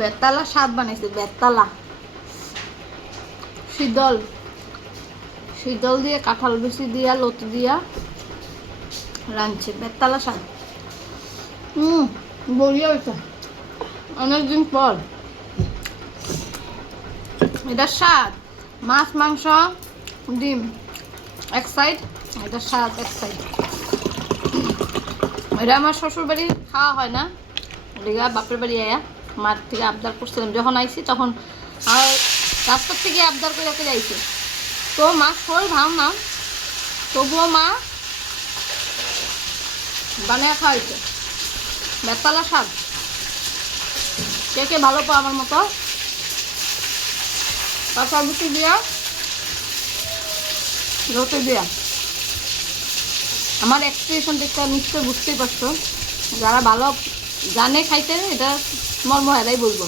বেতালা স্বাদ বানাইছে, বেতালা শীতল শীতল দিয়ে কাঁঠাল বিচি দিয়া লতি দিয়া রাঁধছে, বেতালা স্বাদ। বড়িয়া হয়েছে অনেকদিন পর। এটার স্বাদ মাছ মাংস ডিম এক সাইড, এটার স্বাদ এক সাইড। এটা আমার শ্বশুর বাড়ি খাওয়া হয় না, এদিকে বাপের বাড়ি আয়া মার থেকে আবদার করছিলাম, যখন আইছি তখন আর রাস্তার থেকে আবদার করে রেখে যাইছে। তো মা শরীর ভালো না, তবুও মা বানিয়ে খাওয়াইছে, বেতালা স্বাদ। কে কে ভালো পাও আমার মতো? কাঁচা বিচি দিয়া রোটে দিয়া। আমার এক্সপ্রেশন দেখতে নিশ্চয় বুঝতেই পারছো, যারা ভালো জানে খাইতে এটা মর্ম এরাই বলবো।